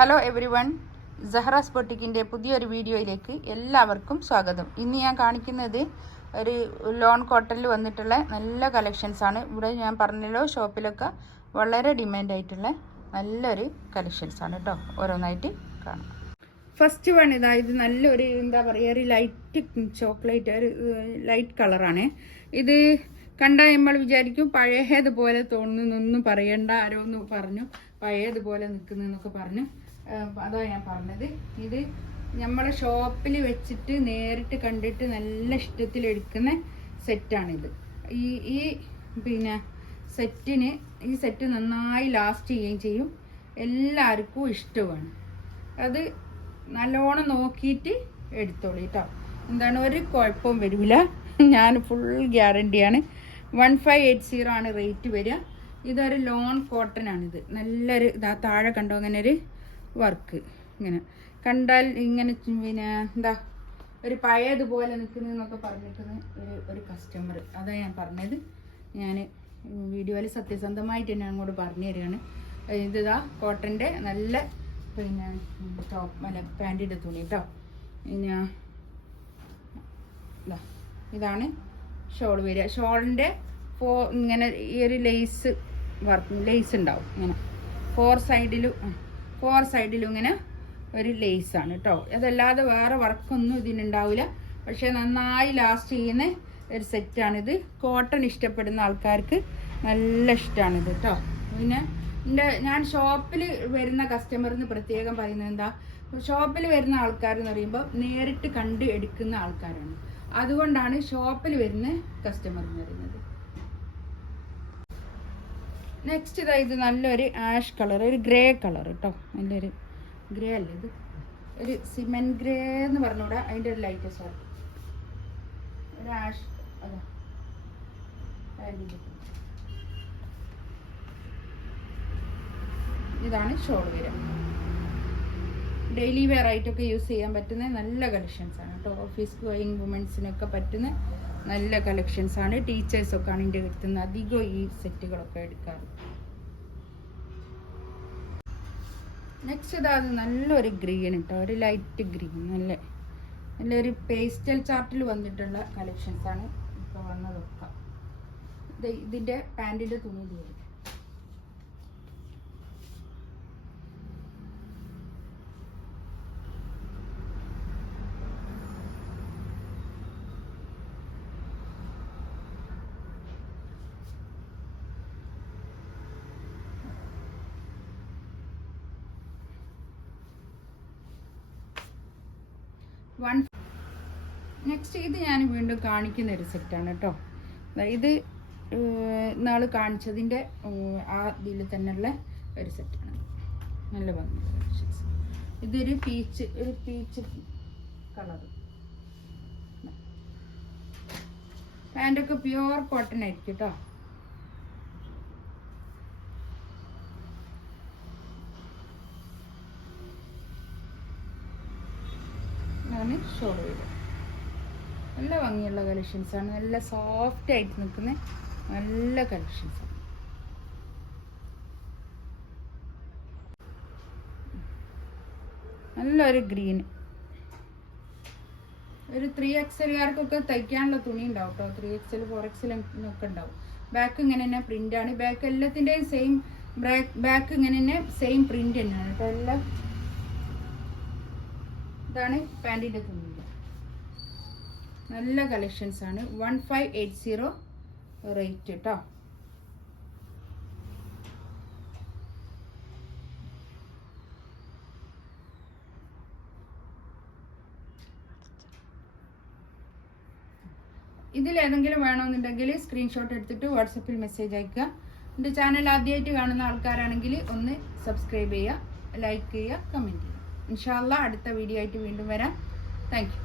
Hello every one, സഹറാസ് ബൊട്ടിക്കിൻ്റെ പുതിയൊരു വീഡിയോയിലേക്ക് എല്ലാവർക്കും സ്വാഗതം. ഇന്ന് ഞാൻ കാണിക്കുന്നത് ഒരു ലോൺ കോട്ടണിൽ വന്നിട്ടുള്ള നല്ല കളക്ഷൻസാണ്. ഇവിടെ ഞാൻ പറഞ്ഞല്ലോ ഷോപ്പിലൊക്കെ വളരെ ഡിമാൻഡായിട്ടുള്ള നല്ലൊരു കളക്ഷൻസാണ് കേട്ടോ. ഓരോന്നായിട്ട് കാണാം. ഫസ്റ്റ് വൺ ഇത് നല്ലൊരു എന്താ പറയുക, ഒരു ലൈറ്റ് ചോക്ലേറ്റ്, ഒരു ലൈറ്റ് കളറാണ്. ഇത് കണ്ടാൽ നമ്മൾ വിചാരിക്കും പഴയതുപോലെ തോന്നുന്നൊന്നും പറയണ്ട, ആരോ ഒന്ന് പറഞ്ഞു പഴയതുപോലെ നിൽക്കുന്നതെന്നൊക്കെ പറഞ്ഞു. അതാ ഞാൻ പറഞ്ഞത്. ഇത് നമ്മളെ ഷോപ്പിൽ വെച്ചിട്ട് നേരിട്ട് കണ്ടിട്ട് നല്ല ഇഷ്ടത്തിലെടുക്കുന്ന സെറ്റാണിത്. ഈ പിന്നെ ഈ സെറ്റ് നന്നായി ലാസ്റ്റ് ചെയ്യുകയും ചെയ്യും, എല്ലാവർക്കും ഇഷ്ടമാണ്. അത് നല്ലോണം നോക്കിയിട്ട് എടുത്തോളൂ കേട്ടോ. എന്താണ്, ഒരു കുഴപ്പവും വരില്ല, ഞാൻ ഫുൾ ഗ്യാരണ്ടിയാണ്. 1580 ആണ് റേറ്റ് വരിക. ഇതൊരു ലോൺ കോട്ടൺ ആണിത്. നല്ലൊരു ഇതാ താഴെ കണ്ടോ, അങ്ങനെ ഒരു വർക്ക് ഇങ്ങനെ കണ്ടാൽ ഇങ്ങനെ പിന്നെ എന്താ ഒരു പഴയതുപോലെ നിൽക്കുന്നതെന്നൊക്കെ പറഞ്ഞിട്ട് ഒരു കസ്റ്റമർ, അതാ ഞാൻ പറഞ്ഞത്. ഞാൻ വീഡിയോയിൽ സത്യസന്ധമായിട്ട് തന്നെ അങ്ങോട്ട് പറഞ്ഞു തരികയാണ്. ഇതാ കോട്ടൻ്റെ നല്ല പിന്നെ ടോപ്പ് അല്ല പാൻറ്റിൻ്റെ തുണി കേട്ടോ. പിന്നെ ഇതാണ് ഷോൾ വരിക. ഷോളിൻ്റെ ഇങ്ങനെ ഈ ഒരു ലേസ് ഉണ്ടാവും ഇങ്ങനെ ഫോർ സൈഡിലും ഇങ്ങനെ ഒരു ലേസാണ് കേട്ടോ. അതല്ലാതെ വേറെ വർക്കൊന്നും ഇതിനുണ്ടാവില്ല. പക്ഷേ നന്നായി ലാസ്റ്റ് ചെയ്യുന്ന ഒരു സെറ്റാണിത്. കോട്ടൺ ഇഷ്ടപ്പെടുന്ന ആൾക്കാർക്ക് നല്ല ഇഷ്ടമാണിത് കേട്ടോ. പിന്നെ ഞാൻ ഷോപ്പിൽ വരുന്ന കസ്റ്റമറിന് പ്രത്യേകം പറയുന്നത് എന്താ, ഷോപ്പിൽ വരുന്ന ആൾക്കാർ എന്ന് പറയുമ്പോൾ നേരിട്ട് കണ്ട് എടുക്കുന്ന ആൾക്കാരാണ്. അതുകൊണ്ടാണ് ഷോപ്പിൽ വരുന്ന കസ്റ്റമർ എന്ന് പറയുന്നത്. നെക്സ്റ്റ് ഇത് നല്ലൊരു ആഷ് കളർ, ഒരു ഗ്രേ കളർ കേട്ടോ. നല്ലൊരു ഗ്രേ അല്ലേ, ഇത് ഒരു സിമെന്റ് ഗ്രേ എന്ന് പറഞ്ഞൂടാ, അതിൻ്റെ ഒരു ലൈറ്റ് സോറി, ഒരു ആഷ്. അതാ ഇതാണ് ഷോൾ വരിക. ഡെയിലി വെയർ ആയിട്ടൊക്കെ യൂസ് ചെയ്യാൻ പറ്റുന്ന നല്ല കളക്ഷൻസാണ് കേട്ടോ. ഓഫീസ് ഗോയിങ് വുമൻസിനൊക്കെ പറ്റുന്ന നല്ല കളക്ഷൻസാണ്. ടീച്ചേഴ്സൊക്കെ ആണ് ഇതിൻ്റെ എടുത്തുന്നത് അധികം ഈ സെറ്റുകളൊക്കെ എടുക്കാറ്. നെക്സ്റ്റ് അത് നല്ലൊരു ഗ്രീൻ കേട്ടോ, ഒരു ലൈറ്റ് ഗ്രീൻ, നല്ലൊരു പേസ്റ്റൽ ചാർട്ടിൽ വന്നിട്ടുള്ള കളക്ഷൻസാണ് ഇപ്പോൾ വന്നതൊക്കെ. ഇതിൻ്റെ പാൻറ്റിൻ്റെ തുണി വരും. നെക്സ്റ്റ് ഇത് ഞാൻ വീണ്ടും കാണിക്കുന്ന ഒരു സെറ്റാണ് കേട്ടോ. ഇത് നാള് കാണിച്ചതിൻ്റെ ആ ഇതിൽ തന്നെയുള്ള ഒരു സെറ്റാണ്. നല്ല ഭംഗി. ഇതൊരു പീച്ച് കളർ. പാൻറ്റൊക്കെ പ്യുവർ കോട്ടൺ ആയിരിക്കും കേട്ടോ. ഷോൾ വരും. നല്ല ഭംഗിയുള്ള കളക്ഷൻസാണ്, നല്ല സോഫ്റ്റ് ആയിട്ട് നിൽക്കുന്ന നല്ല കളക്ഷൻസാണ്. നല്ലൊരു ഗ്രീൻ, ഒരു 3XL തയ്ക്കാനുള്ള തുണി ഉണ്ടാവും കേട്ടോ. 3XL 4XL ഒക്കെ ഉണ്ടാവും. ബാക്ക് ഇങ്ങനെ തന്നെ പ്രിൻ്റാണ്. ബാക്ക് എല്ലാത്തിൻ്റെയും സെയിം ബാക്ക് ഇങ്ങനെ തന്നെ സെയിം പ്രിൻ്റ് തന്നെയാണ് കേട്ടോ എല്ലാം. ഇതാണ് പാൻറ്റിൻ്റെ തുണി. നല്ല കളക്ഷൻസാണ്. 1580 റേറ്റ് കേട്ടോ. ഇതിലേതെങ്കിലും വേണമെന്നുണ്ടെങ്കിൽ സ്ക്രീൻഷോട്ട് എടുത്തിട്ട് വാട്സപ്പിൽ മെസ്സേജ് അയക്കുക. എൻ്റെ ചാനൽ ആദ്യമായിട്ട് കാണുന്ന ആൾക്കാരാണെങ്കിൽ ഒന്ന് സബ്സ്ക്രൈബ് ചെയ്യുക, ലൈക്ക് ചെയ്യുക, കമൻറ്റ് ചെയ്യുക. ഇൻഷാ അല്ലാഹ് അടുത്ത വീഡിയോ ആയിട്ട് വീണ്ടും വരാം. Thank you.